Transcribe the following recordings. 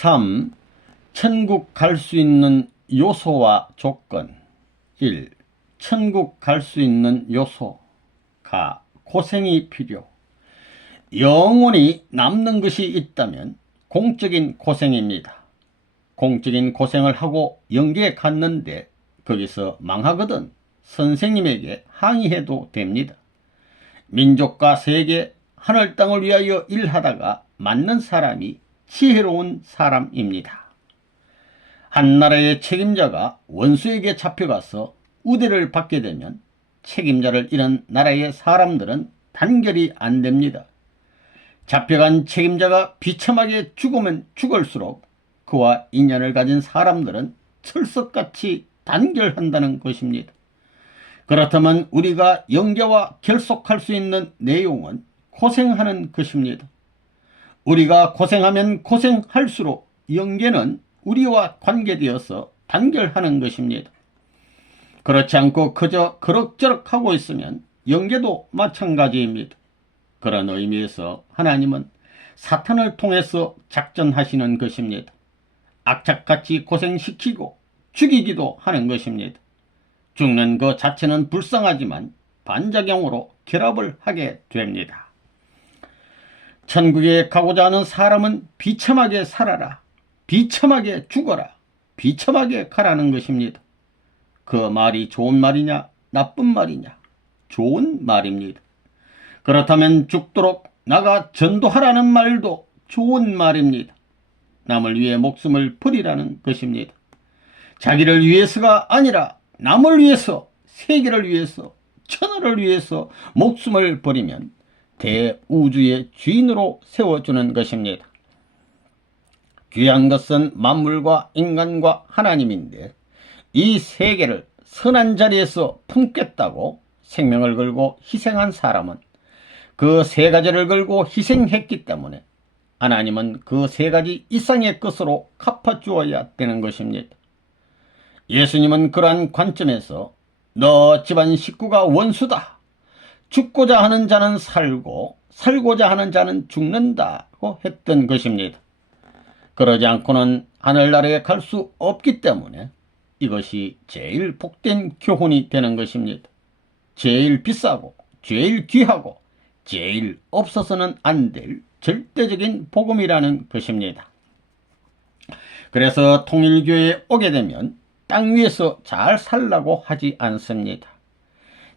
3. 천국 갈 수 있는 요소와 조건. 1. 천국 갈 수 있는 요소. 고생이 필요. 영원히 남는 것이 있다면 공적인 고생입니다. 공적인 고생을 하고 영계에 갔는데 거기서 망하거든 선생님에게 항의해도 됩니다. 민족과 세계, 하늘 땅을 위하여 일하다가 맞는 사람이 지혜로운 사람입니다. 한 나라의 책임자가 원수에게 잡혀가서 우대를 받게 되면 책임자를 잃은 나라의 사람들은 단결이 안 됩니다. 잡혀간 책임자가 비참하게 죽으면 죽을수록 그와 인연을 가진 사람들은 철석같이 단결한다는 것입니다. 그렇다면 우리가 영계와 결속할 수 있는 내용은 고생하는 것입니다. 우리가 고생하면 고생할수록 영계는 우리와 관계되어서 단결하는 것입니다. 그렇지 않고 그저 그럭저럭 하고 있으면 영계도 마찬가지입니다. 그런 의미에서 하나님은 사탄을 통해서 작전하시는 것입니다. 악착같이 고생시키고 죽이기도 하는 것입니다. 죽는 그 자체는 불쌍하지만 반작용으로 결합을 하게 됩니다. 천국에 가고자 하는 사람은 비참하게 살아라, 비참하게 죽어라, 비참하게 가라는 것입니다. 그 말이 좋은 말이냐 나쁜 말이냐? 좋은 말입니다. 그렇다면 죽도록 나가 전도하라는 말도 좋은 말입니다. 남을 위해 목숨을 버리라는 것입니다. 자기를 위해서가 아니라 남을 위해서, 세계를 위해서, 천하를 위해서 목숨을 버리면 대우주의 주인으로 세워주는 것입니다. 귀한 것은 만물과 인간과 하나님인데 이 세계를 선한 자리에서 품겠다고 생명을 걸고 희생한 사람은 그 세 가지를 걸고 희생했기 때문에 하나님은 그 세 가지 이상의 것으로 갚아주어야 되는 것입니다. 예수님은 그러한 관점에서 너 집안 식구가 원수다. 죽고자 하는 자는 살고 살고자 하는 자는 죽는다고 했던 것입니다. 그러지 않고는 하늘나라에 갈 수 없기 때문에 이것이 제일 복된 교훈이 되는 것입니다. 제일 비싸고 제일 귀하고 제일 없어서는 안 될 절대적인 복음이라는 것입니다. 그래서 통일교회에 오게 되면 땅 위에서 잘 살라고 하지 않습니다.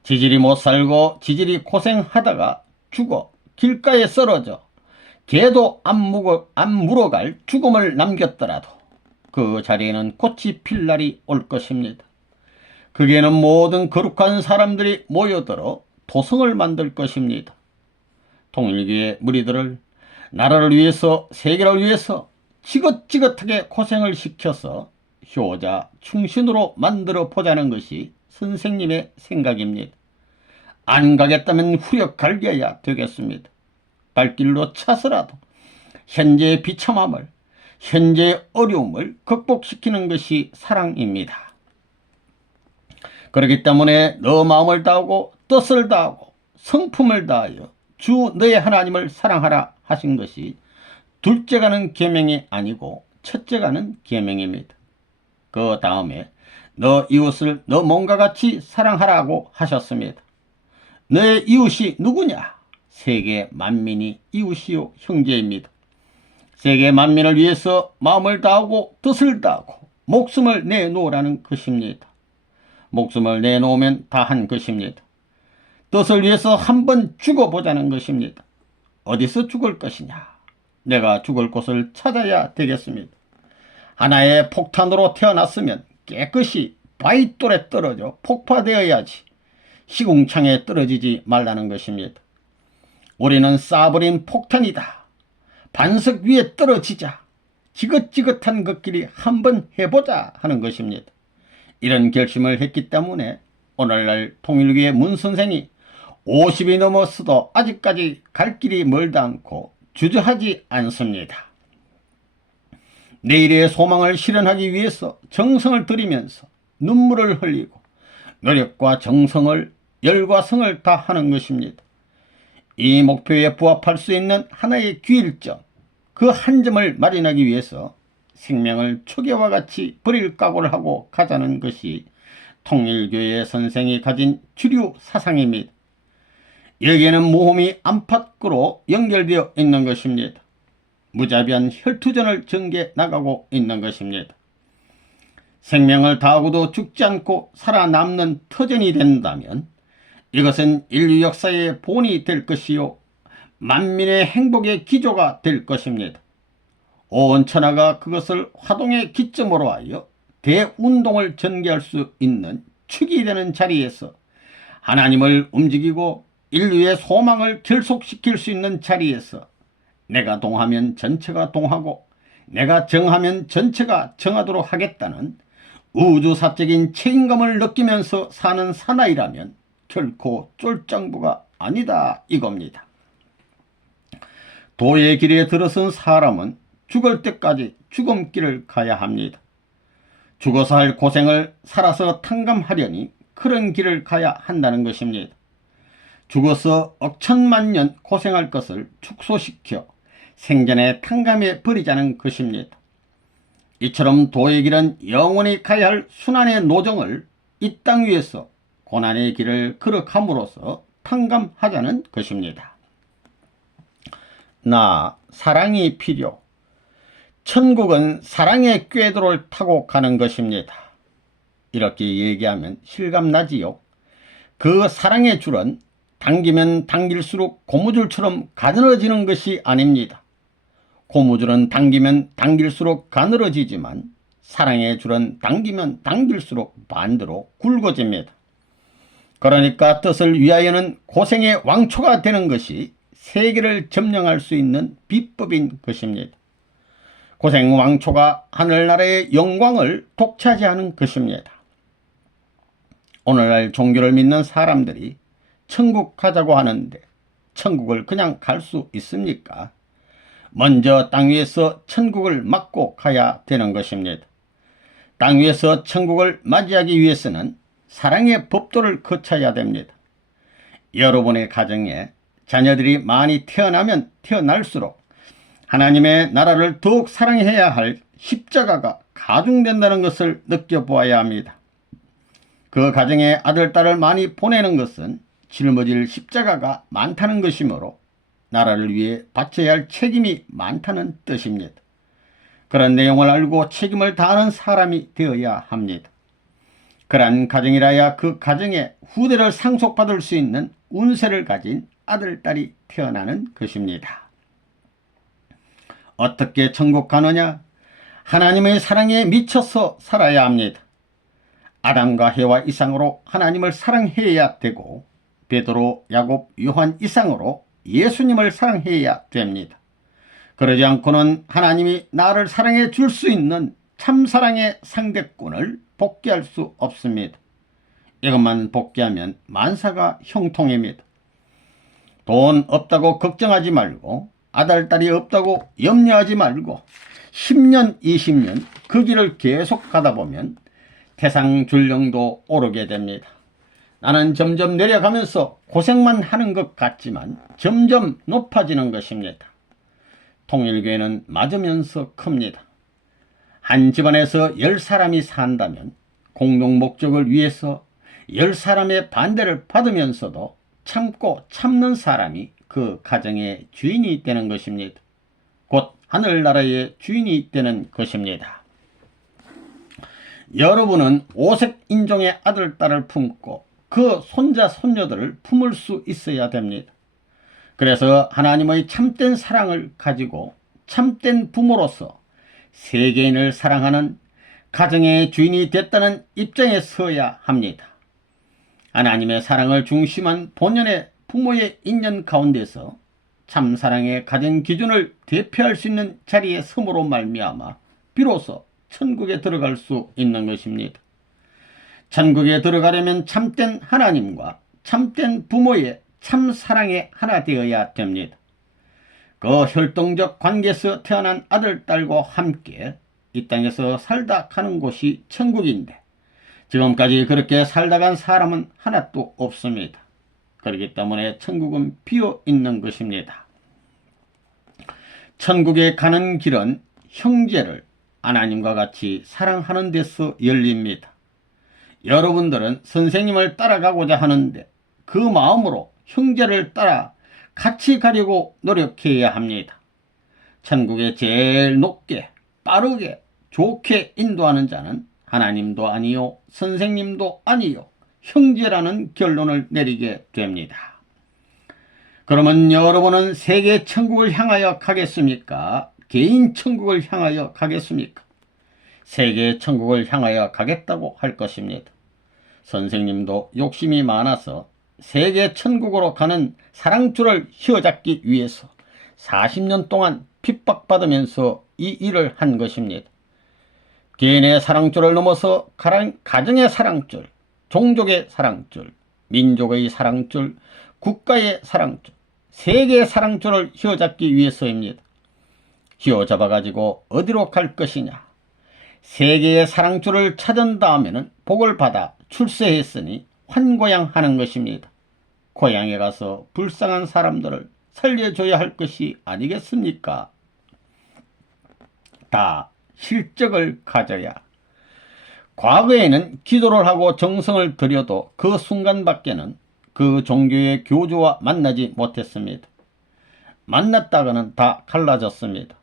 지질이 못 살고 지질이 고생하다가 죽어 길가에 쓰러져 개도 안 물어갈 죽음을 남겼더라도 그 자리에는 꽃이 필 날이 올 것입니다. 거기에는 모든 거룩한 사람들이 모여들어 도성을 만들 것입니다. 통일교회 무리들을 나라를 위해서 세계를 위해서 지긋지긋하게 고생을 시켜서 효자 충신으로 만들어 보자는 것이 선생님의 생각입니다. 안 가겠다면 후려 갈겨야 되겠습니다. 발길로 차서라도 현재의 비참함을, 현재의 어려움을 극복시키는 것이 사랑입니다. 그렇기 때문에 너 마음을 다하고 뜻을 다하고 성품을 다하여 주 너의 하나님을 사랑하라 하신 것이 둘째가는 계명이 아니고 첫째가는 계명입니다. 그 다음에 너 이웃을 너 몸과 같이 사랑하라고 하셨습니다. 너의 이웃이 누구냐? 세계 만민이 이웃이요 형제입니다. 세계 만민을 위해서 마음을 다하고 뜻을 다하고 목숨을 내놓으라는 것입니다. 목숨을 내놓으면 다 한 것입니다. 뜻을 위해서 한번 죽어보자는 것입니다. 어디서 죽을 것이냐? 내가 죽을 곳을 찾아야 되겠습니다. 하나의 폭탄으로 태어났으면 깨끗이 바위돌에 떨어져 폭파되어야지 시궁창에 떨어지지 말라는 것입니다. 우리는 쏴버린 폭탄이다. 반석 위에 떨어지자. 지긋지긋한 것끼리 한번 해보자 하는 것입니다. 이런 결심을 했기 때문에 오늘날 통일교의 문선생이 50이 넘었어도 아직까지 갈 길이 멀다 않고 주저하지 않습니다. 내일의 소망을 실현하기 위해서 정성을 들이면서 눈물을 흘리고 노력과 정성을 열과 성을 다하는 것입니다. 이 목표에 부합할 수 있는 하나의 귀일점, 그 한 점을 마련하기 위해서 생명을 초계와 같이 버릴 각오를 하고 가자는 것이 통일교회 선생이 가진 주류 사상입니다. 여기에는 모험이 안팎으로 연결되어 있는 것입니다. 무자비한 혈투전을 전개 나가고 있는 것입니다. 생명을 다하고도 죽지 않고 살아남는 터전이 된다면 이것은 인류 역사의 본이 될 것이요 만민의 행복의 기조가 될 것입니다. 온 천하가 그것을 화동의 기점으로 하여 대운동을 전개할 수 있는 축이 되는 자리에서 하나님을 움직이고 인류의 소망을 결속시킬 수 있는 자리에서 내가 동하면 전체가 동하고 내가 정하면 전체가 정하도록 하겠다는 우주사적인 책임감을 느끼면서 사는 사나이라면 결코 쫄장부가 아니다 이겁니다. 도의 길에 들어선 사람은 죽을 때까지 죽음길을 가야 합니다. 죽어서 할 고생을 살아서 탕감하려니 그런 길을 가야 한다는 것입니다. 죽어서 억천만년 고생할 것을 축소시켜 생전에 탕감해 버리자는 것입니다. 이처럼 도의 길은 영원히 가야 할 순환의 노정을 이 땅 위에서 고난의 길을 걸어감으로써 탕감하자는 것입니다. 나 사랑이 필요. 천국은 사랑의 궤도를 타고 가는 것입니다. 이렇게 얘기하면 실감나지요. 그 사랑의 줄은 당기면 당길수록 고무줄처럼 가늘어지는 것이 아닙니다. 고무줄은 당기면 당길수록 가늘어지지만 사랑의 줄은 당기면 당길수록 반대로 굵어집니다. 그러니까 뜻을 위하여는 고생의 왕초가 되는 것이 세계를 점령할 수 있는 비법인 것입니다. 고생 왕초가 하늘나라의 영광을 독차지하는 것입니다. 오늘날 종교를 믿는 사람들이 천국 가자고 하는데 천국을 그냥 갈 수 있습니까? 먼저 땅 위에서 천국을 맞고 가야 되는 것입니다. 땅 위에서 천국을 맞이하기 위해서는 사랑의 법도를 거쳐야 됩니다. 여러분의 가정에 자녀들이 많이 태어나면 태어날수록 하나님의 나라를 더욱 사랑해야 할 십자가가 가중된다는 것을 느껴보아야 합니다. 그 가정에 아들, 딸을 많이 보내는 것은 짊어질 십자가가 많다는 것이므로 나라를 위해 바쳐야 할 책임이 많다는 뜻입니다. 그런 내용을 알고 책임을 다하는 사람이 되어야 합니다. 그러한 가정이라야 그 가정에 후대를 상속받을 수 있는 운세를 가진 아들, 딸이 태어나는 것입니다. 어떻게 천국 가느냐? 하나님의 사랑에 미쳐서 살아야 합니다. 아담과 해와 이상으로 하나님을 사랑해야 되고 베드로, 야곱, 요한 이상으로 예수님을 사랑해야 됩니다. 그러지 않고는 하나님이 나를 사랑해 줄 수 있는 참사랑의 상대권을 복귀할 수 없습니다. 이것만 복귀하면 만사가 형통입니다. 돈 없다고 걱정하지 말고 아들, 딸이 없다고 염려하지 말고 10년, 20년 그 길을 계속 가다 보면 태상줄령도 오르게 됩니다. 나는 점점 내려가면서 고생만 하는 것 같지만 점점 높아지는 것입니다. 통일교회는 맞으면서 큽니다. 한 집안에서 10사람이 산다면 공동 목적을 위해서 10사람의 반대를 받으면서도 참고 참는 사람이 그 가정의 주인이 되는 것입니다. 곧 하늘나라의 주인이 되는 것입니다. 여러분은 오색 인종의 아들, 딸을 품고 그 손자, 손녀들을 품을 수 있어야 됩니다. 그래서 하나님의 참된 사랑을 가지고 참된 부모로서 세계인을 사랑하는 가정의 주인이 됐다는 입장에 서야 합니다. 하나님의 사랑을 중심한 본연의 부모의 인연 가운데서 참사랑의 가정 기준을 대표할 수 있는 자리에 섬으로 말미암아 비로소 천국에 들어갈 수 있는 것입니다. 천국에 들어가려면 참된 하나님과 참된 부모의 참사랑에 하나 되어야 됩니다. 그 혈통적 관계에서 태어난 아들, 딸과 함께 이 땅에서 살다 가는 곳이 천국인데 지금까지 그렇게 살다 간 사람은 하나도 없습니다. 그렇기 때문에 천국은 비어 있는 것입니다. 천국에 가는 길은 형제를, 하나님과 같이 사랑하는 데서 열립니다. 여러분들은 선생님을 따라가고자 하는데 그 마음으로 형제를 따라 같이 가려고 노력해야 합니다. 천국에 제일 높게, 빠르게, 좋게 인도하는 자는 하나님도 아니요, 선생님도 아니요, 형제라는 결론을 내리게 됩니다. 그러면 여러분은 세계 천국을 향하여 가겠습니까? 개인 천국을 향하여 가겠습니까? 세계 천국을 향하여 가겠다고 할 것입니다. 선생님도 욕심이 많아서 세계 천국으로 가는 사랑줄을 휘어잡기 위해서 40년 동안 핍박받으면서 이 일을 한 것입니다. 개인의 사랑줄을 넘어서 가정의 사랑줄, 종족의 사랑줄, 민족의 사랑줄, 국가의 사랑줄, 세계의 사랑줄을 휘어잡기 위해서입니다. 휘어잡아가지고 어디로 갈 것이냐? 세계의 사랑줄을 찾은 다음에는 복을 받아 출세했으니 환고양하는 것입니다. 고향에 가서 불쌍한 사람들을 살려줘야 할 것이 아니겠습니까? 다 실적을 가져야. 과거에는 기도를 하고 정성을 들여도 그 순간밖에는 그 종교의 교주와 만나지 못했습니다. 만났다가는 다 갈라졌습니다.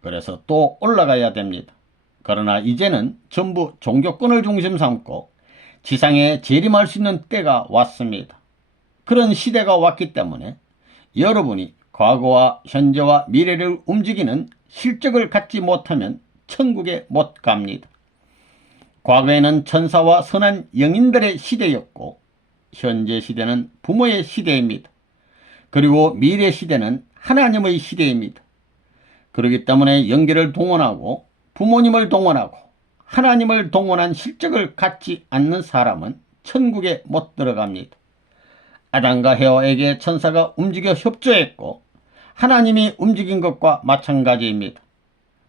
그래서 또 올라가야 됩니다. 그러나 이제는 전부 종교권을 중심 삼고 지상에 재림할 수 있는 때가 왔습니다. 그런 시대가 왔기 때문에 여러분이 과거와 현재와 미래를 움직이는 실적을 갖지 못하면 천국에 못 갑니다. 과거에는 천사와 선한 영인들의 시대였고 현재 시대는 부모의 시대입니다. 그리고 미래 시대는 하나님의 시대입니다. 그렇기 때문에 영계를 동원하고 부모님을 동원하고 하나님을 동원한 실적을 갖지 않는 사람은 천국에 못 들어갑니다. 아담과 헤와에게 천사가 움직여 협조했고 하나님이 움직인 것과 마찬가지입니다.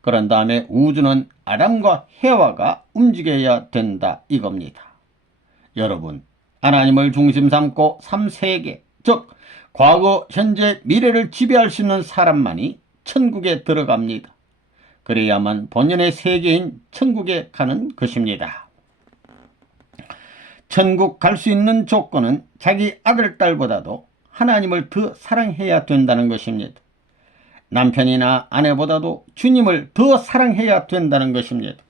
그런 다음에 우주는 아담과 헤와가 움직여야 된다 이겁니다. 여러분, 하나님을 중심 삼고 3세계, 즉 과거, 현재, 미래를 지배할 수 있는 사람만이 천국에 들어갑니다. 그래야만 본연의 세계인 천국에 가는 것입니다. 천국 갈 수 있는 조건은 자기 아들, 딸보다도 하나님을 더 사랑해야 된다는 것입니다. 남편이나 아내보다도 주님을 더 사랑해야 된다는 것입니다.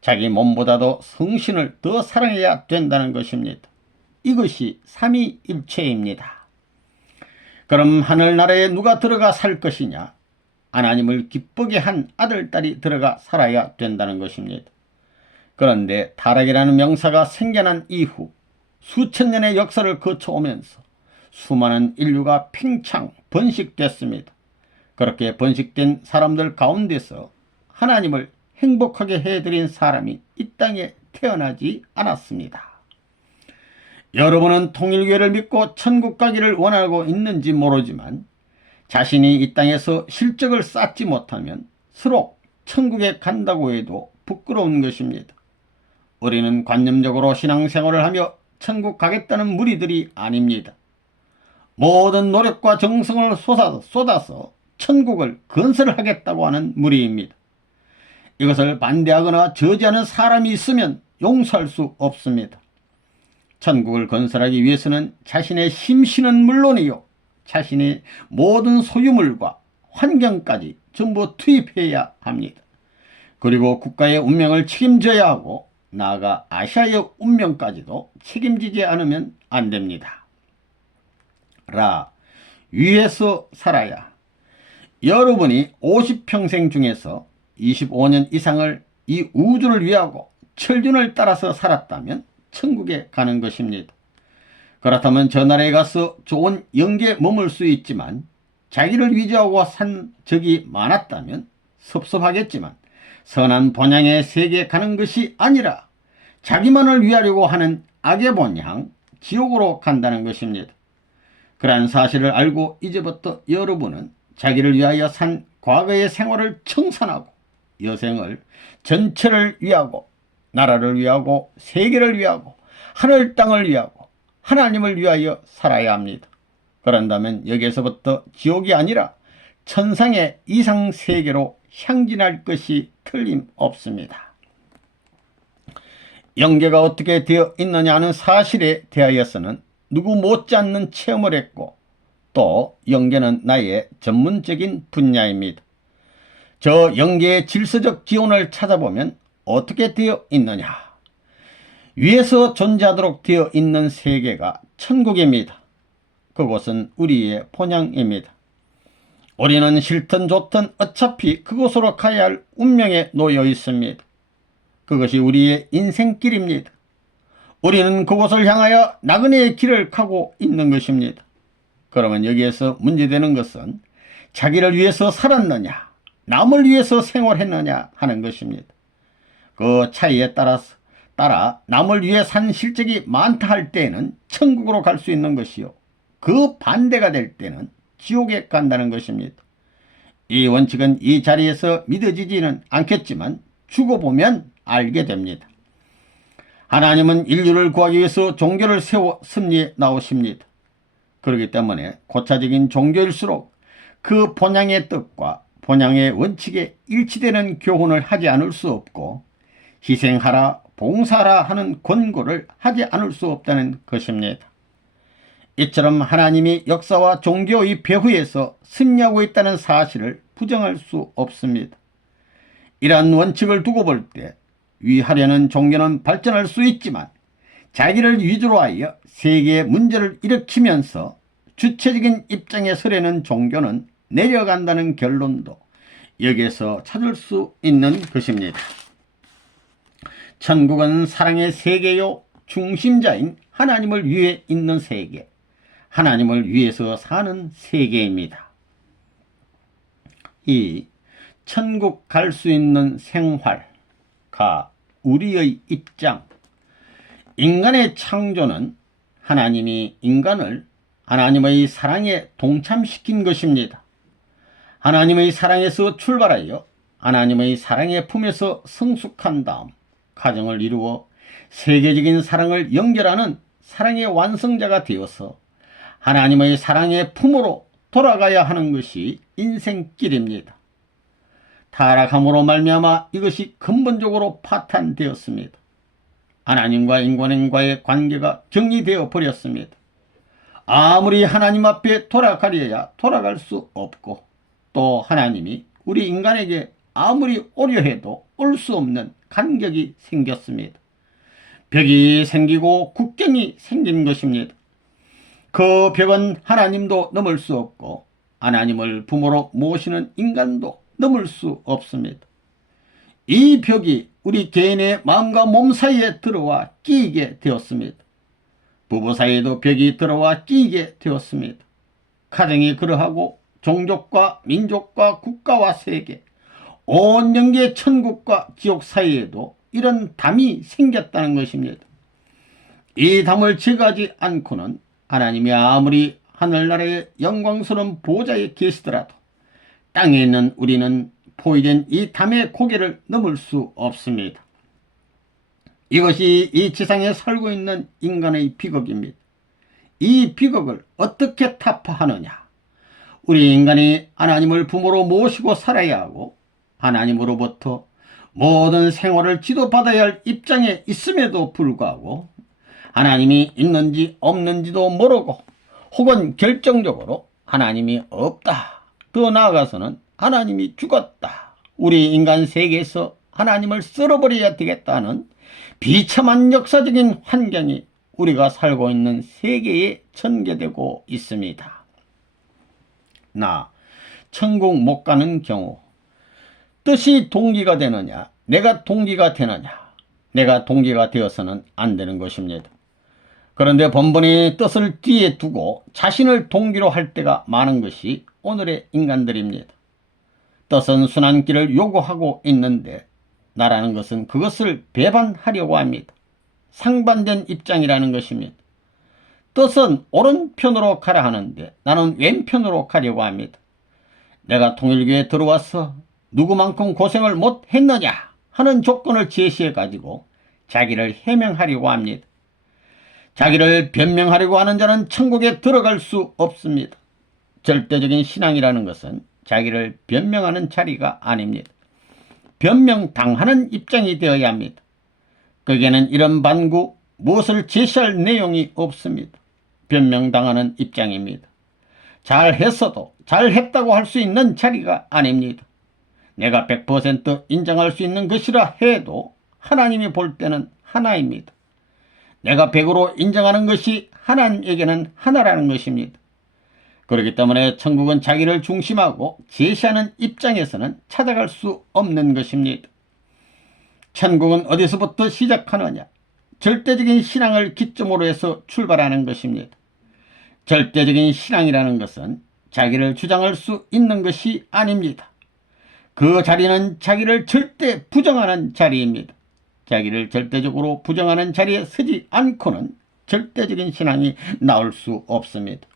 자기 몸보다도 성신을 더 사랑해야 된다는 것입니다. 이것이 삼위일체입니다. 그럼 하늘나라에 누가 들어가 살 것이냐? 하나님을 기쁘게 한 아들, 딸이 들어가 살아야 된다는 것입니다. 그런데 타락이라는 명사가 생겨난 이후 수천 년의 역사를 거쳐오면서 수많은 인류가 팽창 번식됐습니다. 그렇게 번식된 사람들 가운데서 하나님을 행복하게 해드린 사람이 이 땅에 태어나지 않았습니다. 여러분은 통일교회를 믿고 천국 가기를 원하고 있는지 모르지만 자신이 이 땅에서 실적을 쌓지 못하면 서로 천국에 간다고 해도 부끄러운 것입니다. 우리는 관념적으로 신앙생활을 하며 천국 가겠다는 무리들이 아닙니다. 모든 노력과 정성을 쏟아서 천국을 건설하겠다고 하는 무리입니다. 이것을 반대하거나 저지하는 사람이 있으면 용서할 수 없습니다. 천국을 건설하기 위해서는 자신의 심신은 물론이요, 자신의 모든 소유물과 환경까지 전부 투입해야 합니다. 그리고 국가의 운명을 책임져야 하고 나아가 아시아의 운명까지도 책임지지 않으면 안 됩니다. 위에서 살아야. 여러분이 50평생 중에서 25년 이상을 이 우주를 위하고 철준을 따라서 살았다면 천국에 가는 것입니다. 그렇다면 저 나라에 가서 좋은 영계에 머물 수 있지만 자기를 위조하고 산 적이 많았다면 섭섭하겠지만 선한 본향의 세계에 가는 것이 아니라 자기만을 위하려고 하는 악의 본향, 지옥으로 간다는 것입니다. 그러한 사실을 알고 이제부터 여러분은 자기를 위하여 산 과거의 생활을 청산하고 여생을 전체를 위하고 나라를 위하고 세계를 위하고 하늘 땅을 위하고 하나님을 위하여 살아야 합니다. 그런다면 여기에서부터 지옥이 아니라 천상의 이상세계로 향진할 것이 틀림없습니다. 영계가 어떻게 되어 있느냐 하는 사실에 대하여서는 누구 못지않는 체험을 했고, 또 영계는 나의 전문적인 분야입니다. 저 영계의 질서적 기원을 찾아보면 어떻게 되어 있느냐? 위에서 존재하도록 되어 있는 세계가 천국입니다. 그곳은 우리의 본향입니다. 우리는 싫든 좋든 어차피 그곳으로 가야 할 운명에 놓여 있습니다. 그것이 우리의 인생길입니다. 우리는 그곳을 향하여 나그네의 길을 가고 있는 것입니다. 그러면 여기에서 문제되는 것은 자기를 위해서 살았느냐, 남을 위해서 생활했느냐 하는 것입니다. 그 차이에 따라 남을 위해 산 실적이 많다 할 때에는 천국으로 갈 수 있는 것이요, 그 반대가 될 때는 지옥에 간다는 것입니다. 이 원칙은 이 자리에서 믿어지지는 않겠지만 죽어보면 알게 됩니다. 하나님은 인류를 구하기 위해서 종교를 세워 섭리에 나오십니다. 그렇기 때문에 고차적인 종교일수록 그 본향의 뜻과 본향의 원칙에 일치되는 교훈을 하지 않을 수 없고, 희생하라 봉사하라 하는 권고를 하지 않을 수 없다는 것입니다. 이처럼 하나님이 역사와 종교의 배후에서 승리하고 있다는 사실을 부정할 수 없습니다. 이러한 원칙을 두고 볼 때 위하려는 종교는 발전할 수 있지만, 자기를 위주로 하여 세계의 문제를 일으키면서 주체적인 입장에 서려는 종교는 내려간다는 결론도 여기에서 찾을 수 있는 것입니다. 천국은 사랑의 세계요, 중심자인 하나님을 위해 있는 세계, 하나님을 위해서 사는 세계입니다. 이 천국 갈 수 있는 생활가 우리의 입장, 인간의 창조는 하나님이 인간을 하나님의 사랑에 동참시킨 것입니다. 하나님의 사랑에서 출발하여 하나님의 사랑의 품에서 성숙한 다음 가정을 이루어 세계적인 사랑을 연결하는 사랑의 완성자가 되어서 하나님의 사랑의 품으로 돌아가야 하는 것이 인생길입니다. 타락함으로 말미암아 이것이 근본적으로 파탄되었습니다. 하나님과 인간과의 관계가 정리되어 버렸습니다. 아무리 하나님 앞에 돌아가려야 돌아갈 수 없고, 또 하나님이 우리 인간에게 아무리 오려 해도 올 수 없는 간격이 생겼습니다. 벽이 생기고 국경이 생긴 것입니다. 그 벽은 하나님도 넘을 수 없고 하나님을 부모로 모시는 인간도 넘을 수 없습니다. 이 벽이 우리 개인의 마음과 몸 사이에 들어와 끼이게 되었습니다. 부부 사이에도 벽이 들어와 끼이게 되었습니다. 가정이 그러하고 종족과 민족과 국가와 세계, 온 영계 천국과 지옥 사이에도 이런 담이 생겼다는 것입니다. 이 담을 제거하지 않고는 하나님이 아무리 하늘나라의 영광스러운 보좌에 계시더라도 땅에 있는 우리는 포위된 이 담의 고개를 넘을 수 없습니다. 이것이 이 지상에 살고 있는 인간의 비극입니다. 이 비극을 어떻게 타파하느냐? 우리 인간이 하나님을 부모로 모시고 살아야 하고, 하나님으로부터 모든 생활을 지도받아야 할 입장에 있음에도 불구하고 하나님이 있는지 없는지도 모르고, 혹은 결정적으로 하나님이 없다, 더 나아가서는 하나님이 죽었다, 우리 인간 세계에서 하나님을 쓸어버려야 되겠다는 비참한 역사적인 환경이 우리가 살고 있는 세계에 전개되고 있습니다. 나 천국 못 가는 경우 뜻이 동기가 되느냐, 내가 동기가 되느냐? 내가 동기가 되어서는 안 되는 것입니다. 그런데 번번이 뜻을 뒤에 두고 자신을 동기로 할 때가 많은 것이 오늘의 인간들입니다. 뜻은 순한 길을 요구하고 있는데 나라는 것은 그것을 배반하려고 합니다. 상반된 입장이라는 것입니다. 뜻은 오른편으로 가라 하는데 나는 왼편으로 가려고 합니다. 내가 통일교에 들어와서 누구만큼 고생을 못했느냐 하는 조건을 제시해 가지고 자기를 해명하려고 합니다. 자기를 변명하려고 하는 자는 천국에 들어갈 수 없습니다. 절대적인 신앙이라는 것은 자기를 변명하는 자리가 아닙니다. 변명당하는 입장이 되어야 합니다. 거기에는 이런 반구, 무엇을 제시할 내용이 없습니다. 변명당하는 입장입니다. 잘했어도 잘했다고 할 수 있는 자리가 아닙니다. 내가 100% 인정할 수 있는 것이라 해도 하나님이 볼 때는 하나입니다. 내가 100으로 인정하는 것이 하나님에게는 하나라는 것입니다. 그렇기 때문에 천국은 자기를 중심하고 제시하는 입장에서는 찾아갈 수 없는 것입니다. 천국은 어디서부터 시작하느냐? 절대적인 신앙을 기점으로 해서 출발하는 것입니다. 절대적인 신앙이라는 것은 자기를 주장할 수 있는 것이 아닙니다. 그 자리는 자기를 절대 부정하는 자리입니다. 자기를 절대적으로 부정하는 자리에 서지 않고는 절대적인 신앙이 나올 수 없습니다.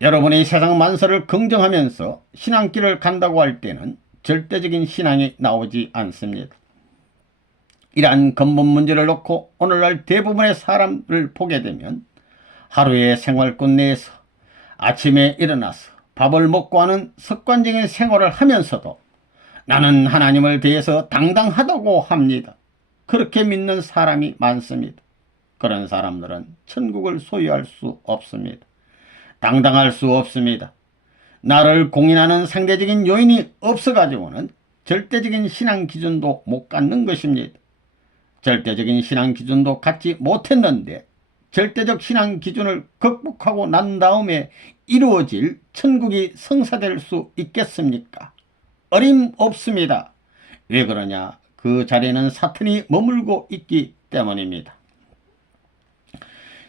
여러분이 세상 만사를 긍정하면서 신앙길을 간다고 할 때는 절대적인 신앙이 나오지 않습니다. 이러한 근본 문제를 놓고 오늘날 대부분의 사람을 보게 되면 하루의 생활권 내에서 아침에 일어나서 밥을 먹고 하는 습관적인 생활을 하면서도 나는 하나님을 대해서 당당하다고 합니다. 그렇게 믿는 사람이 많습니다. 그런 사람들은 천국을 소유할 수 없습니다. 당당할 수 없습니다. 나를 공인하는 상대적인 요인이 없어가지고는 절대적인 신앙 기준도 못 갖는 것입니다. 절대적인 신앙 기준도 갖지 못했는데 절대적 신앙 기준을 극복하고 난 다음에 이루어질 천국이 성사될 수 있겠습니까? 어림없습니다. 왜 그러냐? 그 자리에는 사탄이 머물고 있기 때문입니다.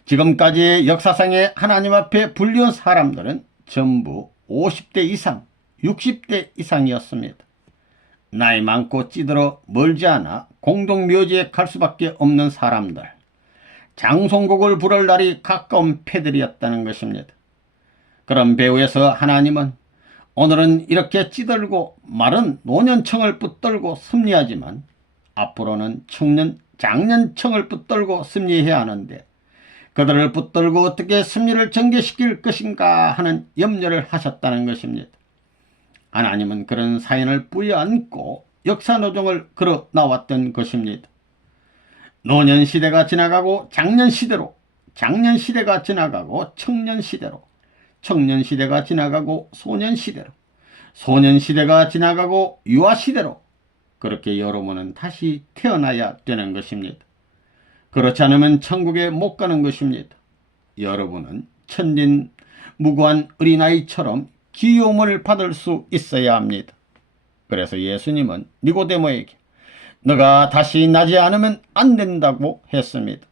지금까지의 역사상에 하나님 앞에 불려온 사람들은 전부 50대 이상, 60대 이상이었습니다. 나이 많고 찌들어 멀지 않아 공동묘지에 갈 수밖에 없는 사람들, 장송곡을 부를 날이 가까운 패들이었다는 것입니다. 그런 배후에서 하나님은 오늘은 이렇게 찌들고 마른 노년층을 붙들고 섭리하지만 앞으로는 청년, 장년층을 붙들고 섭리해야 하는데 그들을 붙들고 어떻게 섭리를 전개시킬 것인가 하는 염려를 하셨다는 것입니다. 하나님은 그런 사연을 뿌여안고 역사노정을 걸어 나왔던 것입니다. 노년시대가 지나가고 장년시대로, 장년시대가 지나가고 청년시대로, 청년시대가 지나가고 소년시대로, 소년시대가 지나가고 유아시대로 그렇게 여러분은 다시 태어나야 되는 것입니다. 그렇지 않으면 천국에 못 가는 것입니다. 여러분은 천진 무고한 어린아이처럼 기움을 받을 수 있어야 합니다. 그래서 예수님은 니고데모에게 너가 다시 나지 않으면 안 된다고 했습니다.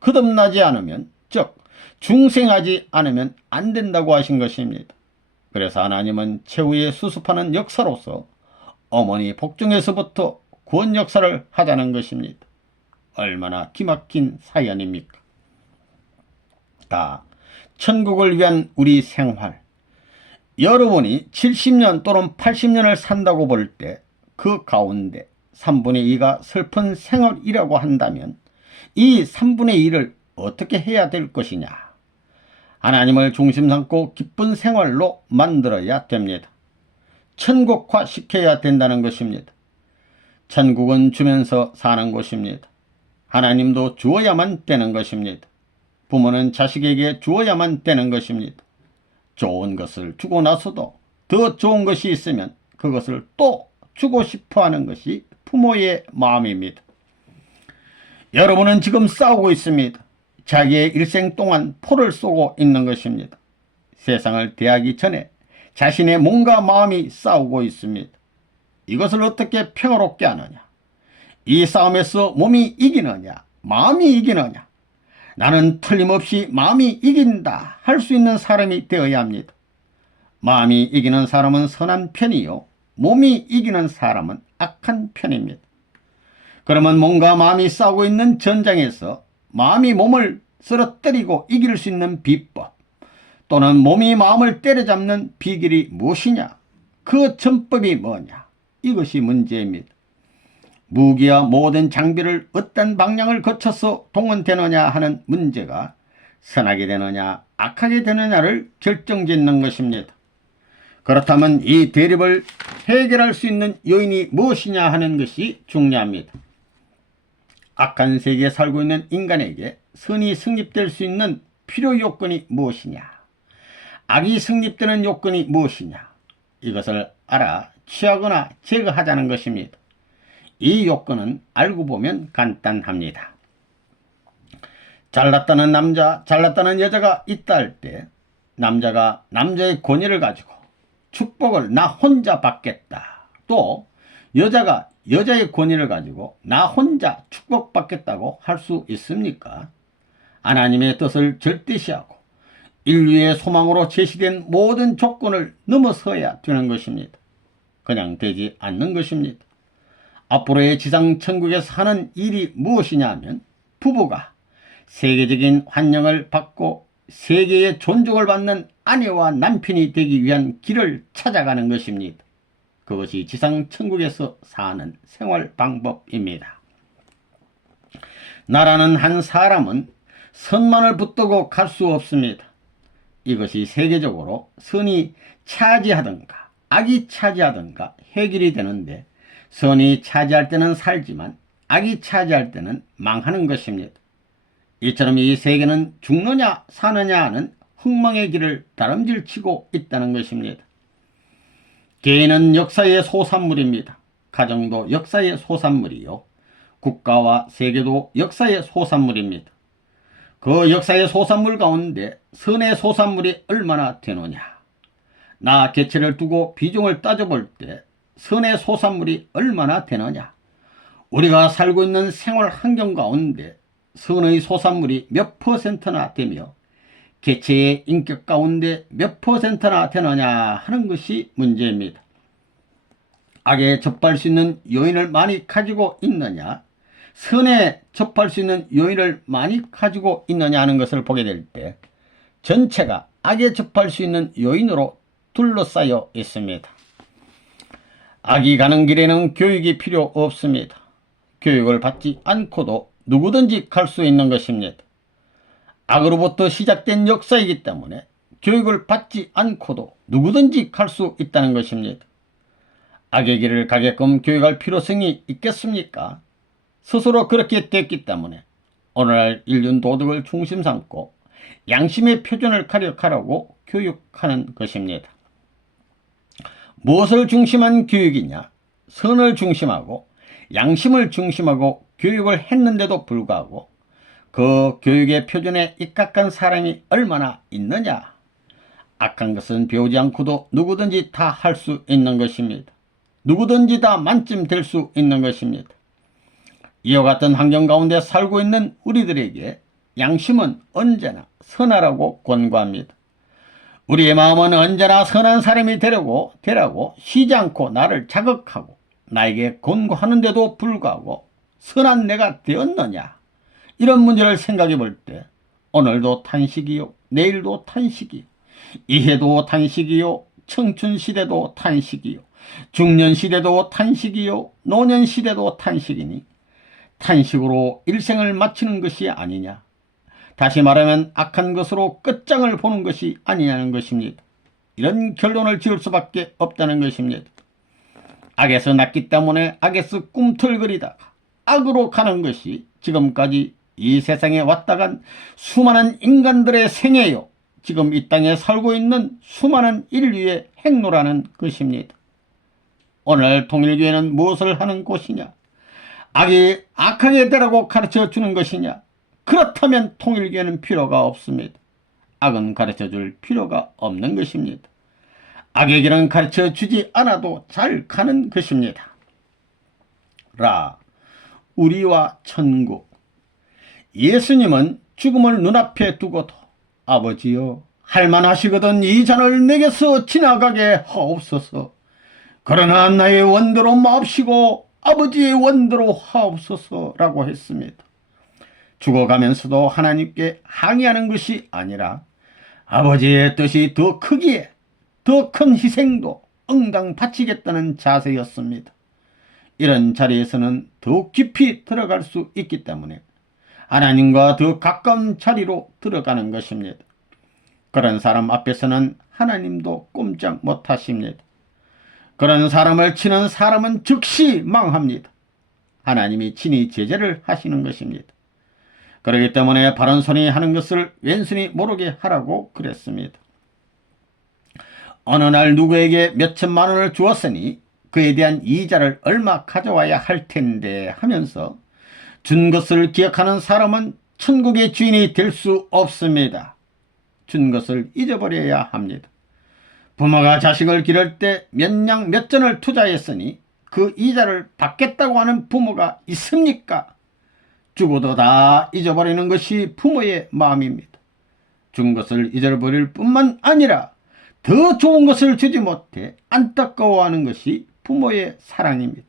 거듭나지 않으면, 즉 중생하지 않으면 안 된다고 하신 것입니다. 그래서 하나님은 최후의 수습하는 역사로서 어머니 복중에서부터 구원 역사를 하자는 것입니다. 얼마나 기막힌 사연입니까? 천국을 위한 우리 생활. 여러분이 70년 또는 80년을 산다고 볼 때 그 가운데 3분의 2가 슬픈 생활이라고 한다면 이 3분의 2를 어떻게 해야 될 것이냐? 하나님을 중심 삼고 기쁜 생활로 만들어야 됩니다. 천국화 시켜야 된다는 것입니다. 천국은 주면서 사는 곳입니다. 하나님도 주어야만 되는 것입니다. 부모는 자식에게 주어야만 되는 것입니다. 좋은 것을 주고 나서도 더 좋은 것이 있으면 그것을 또 주고 싶어 하는 것이 부모의 마음입니다. 여러분은 지금 싸우고 있습니다. 자기의 일생 동안 포를 쏘고 있는 것입니다. 세상을 대하기 전에 자신의 몸과 마음이 싸우고 있습니다. 이것을 어떻게 평화롭게 하느냐? 이 싸움에서 몸이 이기느냐? 마음이 이기느냐? 나는 틀림없이 마음이 이긴다 할 수 있는 사람이 되어야 합니다. 마음이 이기는 사람은 선한 편이요 몸이 이기는 사람은 악한 편입니다. 그러면 몸과 마음이 싸우고 있는 전장에서 마음이 몸을 쓰러뜨리고 이길 수 있는 비법 또는 몸이 마음을 때려잡는 비결이 무엇이냐? 그 전법이 뭐냐? 이것이 문제입니다. 무기와 모든 장비를 어떤 방향을 거쳐서 동원되느냐 하는 문제가 선하게 되느냐 악하게 되느냐를 결정짓는 것입니다. 그렇다면 이 대립을 해결할 수 있는 요인이 무엇이냐 하는 것이 중요합니다. 악한 세계에 살고 있는 인간에게 선이 성립될 수 있는 필요 요건이 무엇이냐, 악이 성립되는 요건이 무엇이냐, 이것을 알아 취하거나 제거하자는 것입니다. 이 요건은 알고 보면 간단합니다. 잘났다는 남자, 잘났다는 여자가 있다 할 때 남자가 남자의 권위를 가지고 축복을 나 혼자 받겠다, 또 여자가 여자의 권위를 가지고 나 혼자 축복받겠다고 할 수 있습니까? 하나님의 뜻을 절대시하고 인류의 소망으로 제시된 모든 조건을 넘어서야 되는 것입니다. 그냥 되지 않는 것입니다. 앞으로의 지상 천국에서 하는 일이 무엇이냐 하면 부부가 세계적인 환영을 받고 세계의 존중을 받는 아내와 남편이 되기 위한 길을 찾아가는 것입니다. 그것이 지상 천국에서 사는 생활 방법입니다. 나라는 한 사람은 선만을 붙들고 갈 수 없습니다. 이것이 세계적으로 선이 차지하든가 악이 차지하든가 해결이 되는데, 선이 차지할 때는 살지만 악이 차지할 때는 망하는 것입니다. 이처럼 이 세계는 죽느냐 사느냐 하는 흥망의 길을 다름질치고 있다는 것입니다. 개인은 역사의 소산물입니다. 가정도 역사의 소산물이요, 국가와 세계도 역사의 소산물입니다. 그 역사의 소산물 가운데 선의 소산물이 얼마나 되느냐, 나 개체를 두고 비중을 따져볼 때 선의 소산물이 얼마나 되느냐, 우리가 살고 있는 생활 환경 가운데 선의 소산물이 몇 퍼센트나 되며 개체의 인격 가운데 몇 퍼센트나 되느냐 하는 것이 문제입니다. 악에 접할 수 있는 요인을 많이 가지고 있느냐, 선에 접할 수 있는 요인을 많이 가지고 있느냐 하는 것을 보게 될 때 전체가 악에 접할 수 있는 요인으로 둘러싸여 있습니다. 악이 가는 길에는 교육이 필요 없습니다. 교육을 받지 않고도 누구든지 갈 수 있는 것입니다. 악으로부터 시작된 역사이기 때문에 교육을 받지 않고도 누구든지 갈 수 있다는 것입니다. 악의 길을 가게끔 교육할 필요성이 있겠습니까? 스스로 그렇게 됐기 때문에 오늘날 인륜 도덕을 중심 삼고 양심의 표준을 가려가라고 교육하는 것입니다. 무엇을 중심한 교육이냐? 선을 중심하고 양심을 중심하고 교육을 했는데도 불구하고 그 교육의 표준에 입각한 사람이 얼마나 있느냐? 악한 것은 배우지 않고도 누구든지 다 할 수 있는 것입니다. 누구든지 다 만점 될 수 있는 것입니다. 이와 같은 환경 가운데 살고 있는 우리들에게 양심은 언제나 선하라고 권고합니다. 우리의 마음은 언제나 선한 사람이 되라고 쉬지 않고 나를 자극하고 나에게 권고하는데도 불구하고 선한 내가 되었느냐? 이런 문제를 생각해 볼 때 오늘도 탄식이요, 내일도 탄식이요, 이해도 탄식이요, 청춘시대도 탄식이요, 중년시대도 탄식이요, 노년시대도 탄식이니 탄식으로 일생을 마치는 것이 아니냐? 다시 말하면 악한 것으로 끝장을 보는 것이 아니냐는 것입니다. 이런 결론을 지을 수밖에 없다는 것입니다. 악에서 났기 때문에 악에서 꿈틀거리다가 악으로 가는 것이 지금까지 이 세상에 왔다 간 수많은 인간들의 생애요, 지금 이 땅에 살고 있는 수많은 인류의 행로라는 것입니다. 오늘 통일교회는 무엇을 하는 곳이냐? 악이 악하게 되라고 가르쳐 주는 것이냐? 그렇다면 통일교회는 필요가 없습니다. 악은 가르쳐 줄 필요가 없는 것입니다. 악의 길은 가르쳐 주지 않아도 잘 가는 것입니다. 우리와 천국. 예수님은 죽음을 눈앞에 두고도 아버지여, 할만하시거든 이 잔을 내게서 지나가게 하옵소서. 그러나 나의 원대로 마옵시고 아버지의 원대로 하옵소서라고 했습니다. 죽어가면서도 하나님께 항의하는 것이 아니라 아버지의 뜻이 더 크기에 더 큰 희생도 응당 바치겠다는 자세였습니다. 이런 자리에서는 더욱 깊이 들어갈 수 있기 때문에 하나님과 더 가까운 자리로 들어가는 것입니다. 그런 사람 앞에서는 하나님도 꼼짝 못하십니다. 그런 사람을 치는 사람은 즉시 망합니다. 하나님이 친히 제재를 하시는 것입니다. 그렇기 때문에 바른 손이 하는 것을 왼손이 모르게 하라고 그랬습니다. 어느 날 누구에게 몇천만 원을 주었으니 그에 대한 이자를 얼마 가져와야 할 텐데 하면서 준 것을 기억하는 사람은 천국의 주인이 될 수 없습니다. 준 것을 잊어버려야 합니다. 부모가 자식을 기를 때 몇 냥 몇 전을 투자했으니 그 이자를 받겠다고 하는 부모가 있습니까? 주고도 다 잊어버리는 것이 부모의 마음입니다. 준 것을 잊어버릴 뿐만 아니라 더 좋은 것을 주지 못해 안타까워하는 것이 부모의 사랑입니다.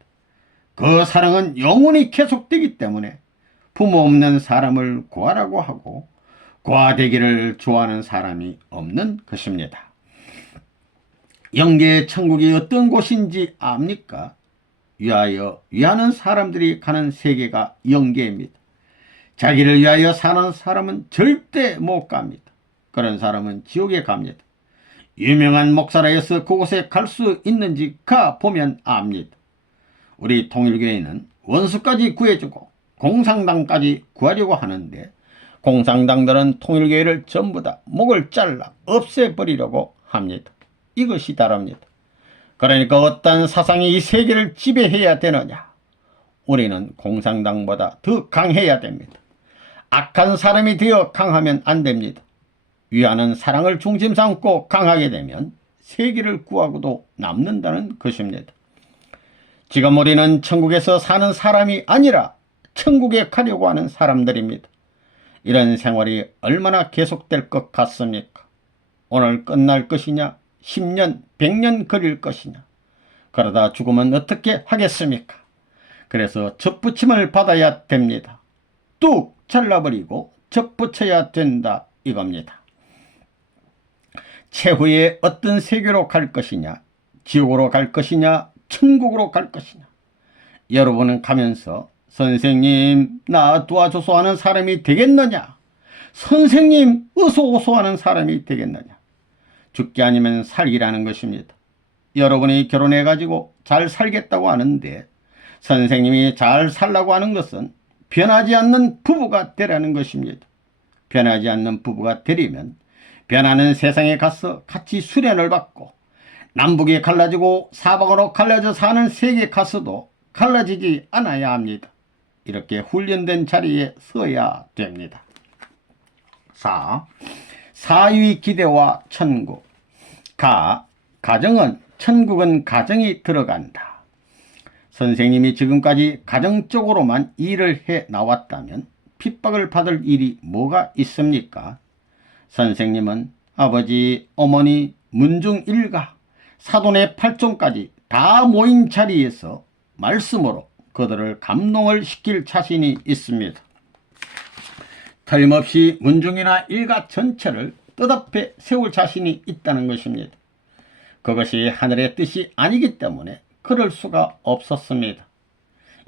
그 사랑은 영원히 계속되기 때문에 부모 없는 사람을 구하라고 하고 구하되기를 좋아하는 사람이 없는 것입니다. 영계의 천국이 어떤 곳인지 압니까? 위하는 사람들이 가는 세계가 영계입니다. 자기를 위하여 사는 사람은 절대 못 갑니다. 그런 사람은 지옥에 갑니다. 유명한 목사라 해서 그곳에 갈 수 있는지 가보면 압니다. 우리 통일교회는 원수까지 구해주고 공산당까지 구하려고 하는데 공산당들은 통일교회를 전부 다 목을 잘라 없애버리려고 합니다. 이것이 다릅니다. 그러니까 어떤 사상이 이 세계를 지배해야 되느냐? 우리는 공산당보다 더 강해야 됩니다. 악한 사람이 되어 강하면 안 됩니다. 위하는 사랑을 중심 삼고 강하게 되면 세계를 구하고도 남는다는 것입니다. 지금 우리는 천국에서 사는 사람이 아니라 천국에 가려고 하는 사람들입니다. 이런 생활이 얼마나 계속될 것 같습니까? 오늘 끝날 것이냐? 10년, 100년 걸릴 것이냐? 그러다 죽으면 어떻게 하겠습니까? 그래서 접붙임을 받아야 됩니다. 뚝 잘라버리고 접붙여야 된다 이겁니다. 최후에 어떤 세계로 갈 것이냐? 지옥으로 갈 것이냐? 천국으로 갈 것이냐? 여러분은 가면서 선생님 나 도와줘서 하는 사람이 되겠느냐? 선생님 어서오소 하는 사람이 되겠느냐? 죽기 아니면 살기라는 것입니다. 여러분이 결혼해가지고 잘 살겠다고 하는데 선생님이 잘 살라고 하는 것은 변하지 않는 부부가 되라는 것입니다. 변하지 않는 부부가 되려면 변하는 세상에 가서 같이 수련을 받고 남북이 갈라지고 사방으로 갈라져 사는 세계에 가서도 갈라지지 않아야 합니다. 이렇게 훈련된 자리에 서야 됩니다. 4. 사위 기대와 천국. 가정은 천국은 가정이 들어간다. 선생님이 지금까지 가정적으로만 일을 해 나왔다면 핍박을 받을 일이 뭐가 있습니까? 선생님은 아버지, 어머니, 문중 일가, 사돈의 팔촌까지 다 모인 자리에서 말씀으로 그들을 감동을 시킬 자신이 있습니다. 틀림없이 문중이나 일가 전체를 뜻앞에 세울 자신이 있다는 것입니다. 그것이 하늘의 뜻이 아니기 때문에 그럴 수가 없었습니다.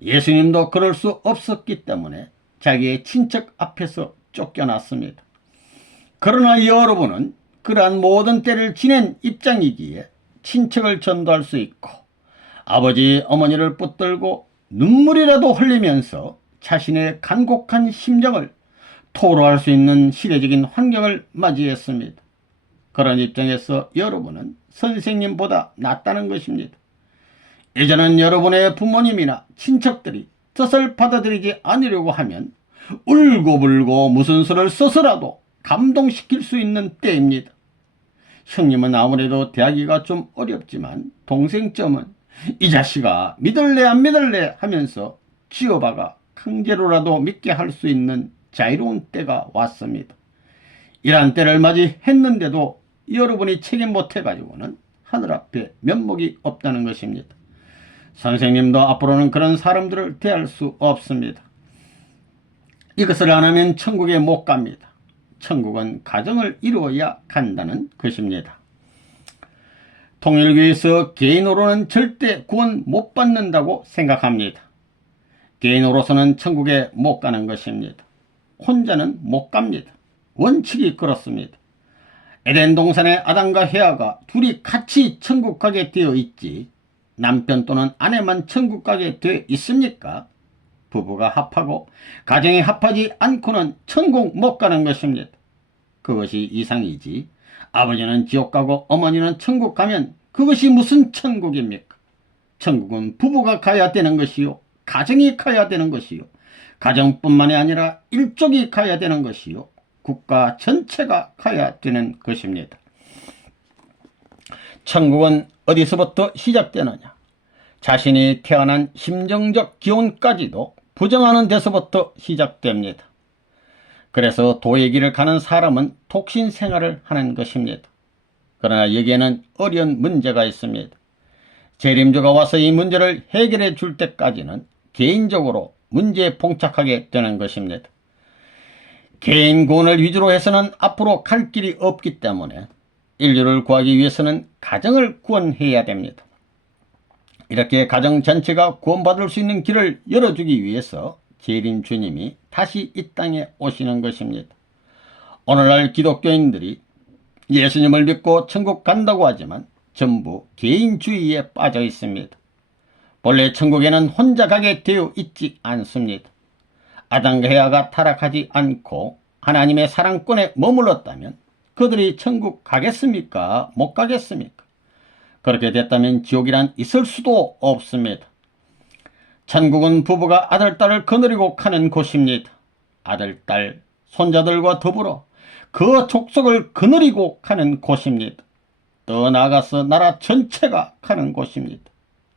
예수님도 그럴 수 없었기 때문에 자기의 친척 앞에서 쫓겨났습니다. 그러나 여러분은 그러한 모든 때를 지낸 입장이기에 친척을 전도할 수 있고 아버지 어머니를 붙들고 눈물이라도 흘리면서 자신의 간곡한 심정을 토로할 수 있는 시대적인 환경을 맞이했습니다. 그런 입장에서 여러분은 선생님보다 낫다는 것입니다. 예전엔 여러분의 부모님이나 친척들이 뜻을 받아들이지 않으려고 하면 울고불고 무슨 수를 써서라도 감동시킬 수 있는 때입니다. 형님은 아무래도 대하기가 좀 어렵지만 동생점은 이 자식아 믿을래 안 믿을래 하면서 쥐어박아 강제로라도 믿게 할 수 있는 자유로운 때가 왔습니다. 이러한 때를 맞이했는데도 여러분이 책임 못해가지고는 하늘 앞에 면목이 없다는 것입니다. 선생님도 앞으로는 그런 사람들을 대할 수 없습니다. 이것을 안 하면 천국에 못 갑니다. 천국은 가정을 이루어야 간다는 것입니다. 통일교에서 개인으로는 절대 구원 못 받는다고 생각합니다. 개인으로서는 천국에 못 가는 것입니다. 혼자는 못 갑니다. 원칙이 그렇습니다. 에덴 동산의 아담과 헤아가 둘이 같이 천국 가게 되어 있지 남편 또는 아내만 천국 가게 되어 있습니까? 부부가 합하고 가정이 합하지 않고는 천국 못 가는 것입니다. 그것이 이상이지 아버지는 지옥 가고 어머니는 천국 가면 그것이 무슨 천국입니까? 천국은 부부가 가야 되는 것이요 가정이 가야 되는 것이요 가정뿐만이 아니라 일족이 가야 되는 것이요 국가 전체가 가야 되는 것입니다. 천국은 어디서부터 시작되느냐? 자신이 태어난 심정적 기원까지도 부정하는 데서부터 시작됩니다. 그래서 도의 길을 가는 사람은 독신 생활을 하는 것입니다. 그러나 여기에는 어려운 문제가 있습니다. 재림주가 와서 이 문제를 해결해 줄 때까지는 개인적으로 문제에 봉착하게 되는 것입니다. 개인 구원을 위주로 해서는 앞으로 갈 길이 없기 때문에 인류를 구하기 위해서는 가정을 구원해야 됩니다. 이렇게 가정 전체가 구원받을 수 있는 길을 열어주기 위해서 재림 주님이 다시 이 땅에 오시는 것입니다. 오늘날 기독교인들이 예수님을 믿고 천국 간다고 하지만 전부 개인주의에 빠져 있습니다. 본래 천국에는 혼자 가게 되어 있지 않습니다. 아담과 헤아가 타락하지 않고 하나님의 사랑권에 머물렀다면 그들이 천국 가겠습니까? 못 가겠습니까? 그렇게 됐다면 지옥이란 있을 수도 없습니다. 천국은 부부가 아들, 딸을 거느리고 가는 곳입니다. 아들, 딸, 손자들과 더불어 그 족속을 거느리고 가는 곳입니다. 더 나아가서 나라 전체가 가는 곳입니다.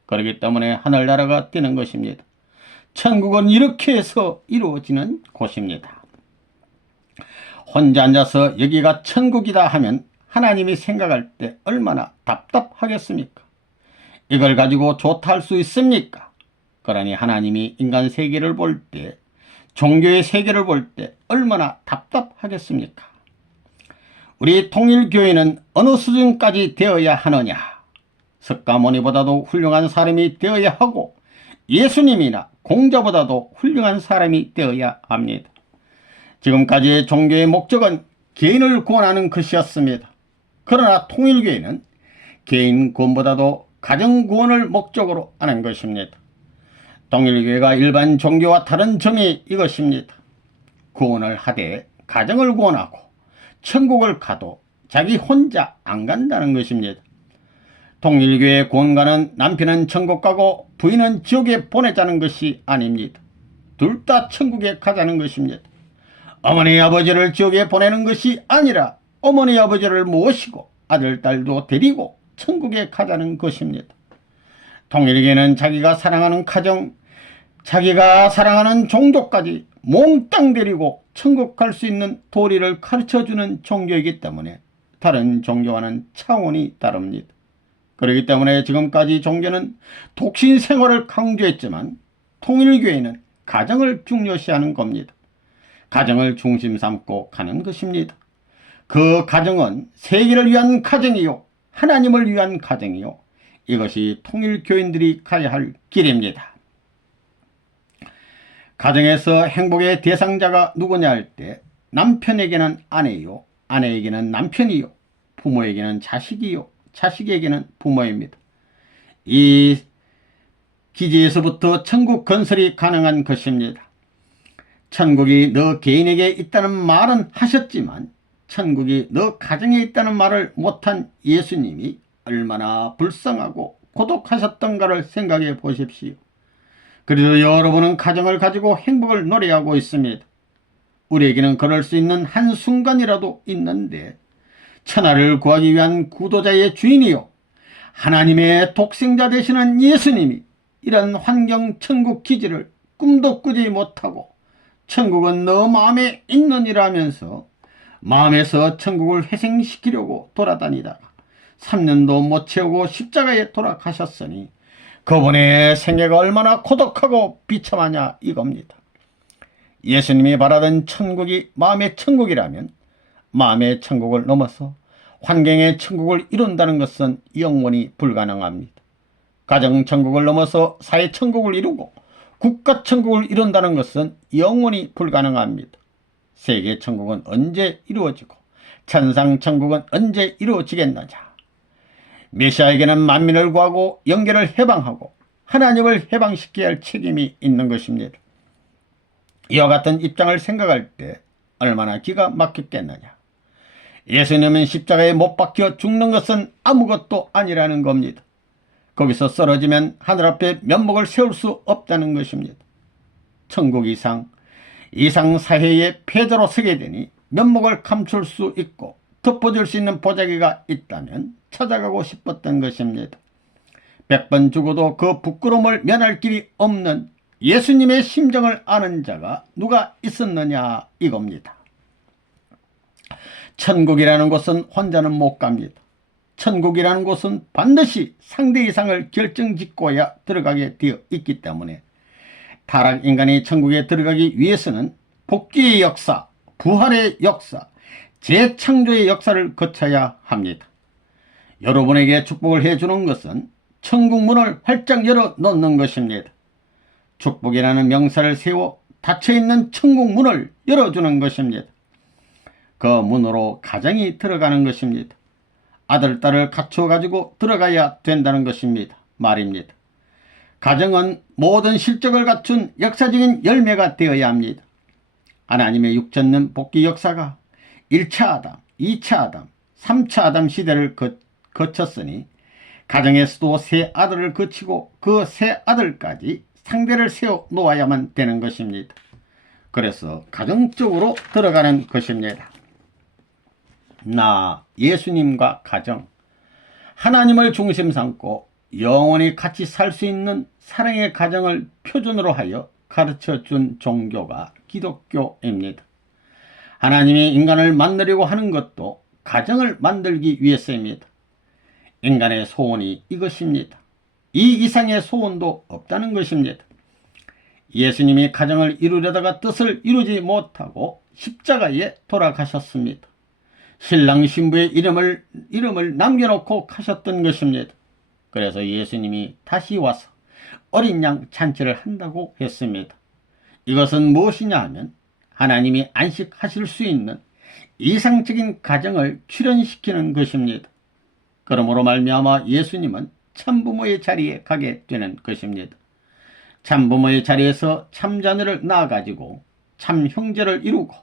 그렇기 때문에 하늘나라가 되는 것입니다. 천국은 이렇게 해서 이루어지는 곳입니다. 혼자 앉아서 여기가 천국이다 하면 하나님이 생각할 때 얼마나 답답하겠습니까? 이걸 가지고 좋다 할 수 있습니까? 그러니 하나님이 인간 세계를 볼 때, 종교의 세계를 볼 때 얼마나 답답하겠습니까? 우리 통일교회는 어느 수준까지 되어야 하느냐? 석가모니보다도 훌륭한 사람이 되어야 하고 예수님이나 공자보다도 훌륭한 사람이 되어야 합니다. 지금까지의 종교의 목적은 개인을 구원하는 것이었습니다. 그러나 통일교회는 개인 구원보다도 가정 구원을 목적으로 하는 것입니다. 통일교회가 일반 종교와 다른 점이 이것입니다. 구원을 하되 가정을 구원하고 천국을 가도 자기 혼자 안 간다는 것입니다. 통일교회 구원가는 남편은 천국 가고 부인은 지옥에 보내자는 것이 아닙니다. 둘 다 천국에 가자는 것입니다. 어머니 아버지를 지옥에 보내는 것이 아니라 어머니 아버지를 모시고 아들 딸도 데리고 천국에 가자는 것입니다. 통일교회는 자기가 사랑하는 가정, 자기가 사랑하는 종족까지 몽땅 데리고 천국 갈 수 있는 도리를 가르쳐주는 종교이기 때문에 다른 종교와는 차원이 다릅니다. 그렇기 때문에 지금까지 종교는 독신 생활을 강조했지만 통일교회는 가정을 중요시하는 겁니다. 가정을 중심 삼고 가는 것입니다. 그 가정은 세계를 위한 가정이요 하나님을 위한 가정이요 이것이 통일교인들이 가야 할 길입니다. 가정에서 행복의 대상자가 누구냐 할 때 남편에게는 아내요 아내에게는 남편이요 부모에게는 자식이요 자식에게는 부모입니다. 이 기지에서부터 천국 건설이 가능한 것입니다. 천국이 너 개인에게 있다는 말은 하셨지만 천국이 너 가정에 있다는 말을 못한 예수님이 얼마나 불쌍하고 고독하셨던가를 생각해 보십시오. 그래도 여러분은 가정을 가지고 행복을 노래하고 있습니다. 우리에게는 그럴 수 있는 한순간이라도 있는데 천하를 구하기 위한 구도자의 주인이요 하나님의 독생자 되시는 예수님이 이런 환경 천국 기지를 꿈도 꾸지 못하고 천국은 너 마음에 있느니라 하면서 마음에서 천국을 회생시키려고 돌아다니다가 3년도 못 채우고 십자가에 돌아가셨으니 그분의 생애가 얼마나 고독하고 비참하냐 이겁니다. 예수님이 바라던 천국이 마음의 천국이라면 마음의 천국을 넘어서 환경의 천국을 이룬다는 것은 영원히 불가능합니다. 가정 천국을 넘어서 사회 천국을 이루고 국가 천국을 이룬다는 것은 영원히 불가능합니다. 세계 천국은 언제 이루어지고 천상 천국은 언제 이루어지겠느냐. 메시아에게는 만민을 구하고 영계를 해방하고 하나님을 해방시켜야 할 책임이 있는 것입니다. 이와 같은 입장을 생각할 때 얼마나 기가 막혔겠느냐. 예수님은 십자가에 못 박혀 죽는 것은 아무것도 아니라는 겁니다. 거기서 쓰러지면 하늘 앞에 면목을 세울 수 없다는 것입니다. 천국 이상 사회의 패자로 서게 되니 면목을 감출 수 있고 덮어줄 수 있는 보자기가 있다면 찾아가고 싶었던 것입니다. 100번 죽어도 그 부끄러움을 면할 길이 없는 예수님의 심정을 아는 자가 누가 있었느냐 이겁니다. 천국이라는 곳은 혼자는 못 갑니다. 천국이라는 곳은 반드시 상대 이상을 결정짓고야 들어가게 되어 있기 때문에 타락 인간이 천국에 들어가기 위해서는 복귀의 역사, 부활의 역사, 재창조의 역사를 거쳐야 합니다. 여러분에게 축복을 해주는 것은 천국 문을 활짝 열어 놓는 것입니다. 축복이라는 명사를 세워 닫혀있는 천국 문을 열어주는 것입니다. 그 문으로 가정이 들어가는 것입니다. 아들, 딸을 갖추어가지고 들어가야 된다는 것입니다. 말입니다. 가정은 모든 실적을 갖춘 역사적인 열매가 되어야 합니다. 하나님의 육천년 복귀 역사가 1차 아담, 2차 아담, 3차 아담 시대를 거쳤으니 가정에서도 새 아들을 거치고 그 새 아들까지 상대를 세워 놓아야만 되는 것입니다. 그래서 가정적으로 들어가는 것입니다. 나 예수님과 가정, 하나님을 중심 삼고 영원히 같이 살 수 있는 사랑의 가정을 표준으로 하여 가르쳐준 종교가 기독교입니다. 하나님이 인간을 만들려고 하는 것도 가정을 만들기 위해서입니다. 인간의 소원이 이것입니다. 이 이상의 소원도 없다는 것입니다. 예수님이 가정을 이루려다가 뜻을 이루지 못하고 십자가에 돌아가셨습니다. 신랑 신부의 이름을 남겨놓고 가셨던 것입니다. 그래서 예수님이 다시 와서 어린 양 잔치를 한다고 했습니다. 이것은 무엇이냐 하면 하나님이 안식하실 수 있는 이상적인 가정을 출현시키는 것입니다. 그러므로 말미암아 예수님은 참부모의 자리에 가게 되는 것입니다. 참부모의 자리에서 참자녀를 낳아가지고 참 형제를 이루고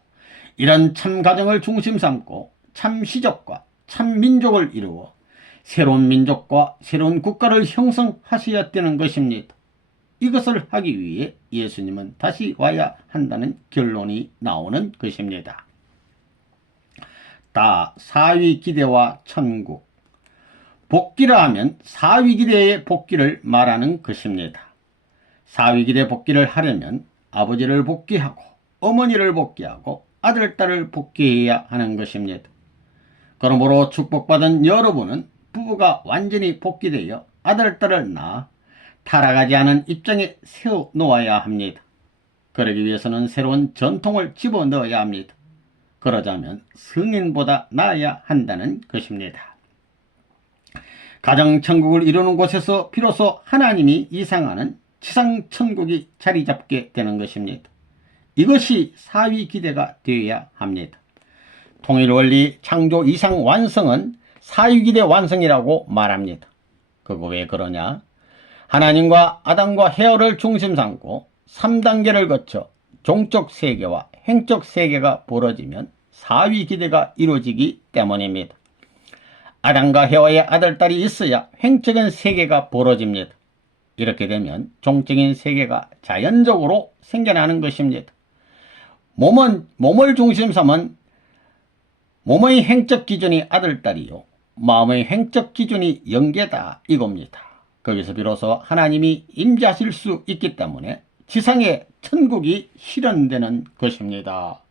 이런 참 가정을 중심 삼고 참 시족과 참 민족을 이루어 새로운 민족과 새로운 국가를 형성하셔야 되는 것입니다. 이것을 하기 위해 예수님은 다시 와야 한다는 결론이 나오는 것입니다. 다 사위기대와 천국. 복귀라 하면 사위기대의 복귀를 말하는 것입니다. 사위기대 복귀를 하려면 아버지를 복귀하고 어머니를 복귀하고 아들, 딸을 복귀해야 하는 것입니다. 그러므로 축복받은 여러분은 부부가 완전히 복귀되어 아들, 딸을 낳아 타락하지 않은 입장에 세워 놓아야 합니다. 그러기 위해서는 새로운 전통을 집어넣어야 합니다. 그러자면 성인보다 나아야 한다는 것입니다. 가정천국을 이루는 곳에서 비로소 하나님이 이상하는 지상천국이 자리 잡게 되는 것입니다. 이것이 사위기대가 되어야 합니다. 통일원리 창조 이상 완성은 사위기대 완성이라고 말합니다. 그거 왜 그러냐? 하나님과 아담과 헤어를 중심 삼고 3단계를 거쳐 종적 세계와 행적 세계가 벌어지면 사위기대가 이루어지기 때문입니다. 아담과 헤어의 아들, 딸이 있어야 행적인 세계가 벌어집니다. 이렇게 되면 종적인 세계가 자연적으로 생겨나는 것입니다. 몸을 중심 삼은 몸의 행적 기준이 아들, 딸이요 마음의 행적 기준이 영계다 이겁니다. 거기서 비로소 하나님이 임재하실 수 있기 때문에 지상의 천국이 실현되는 것입니다.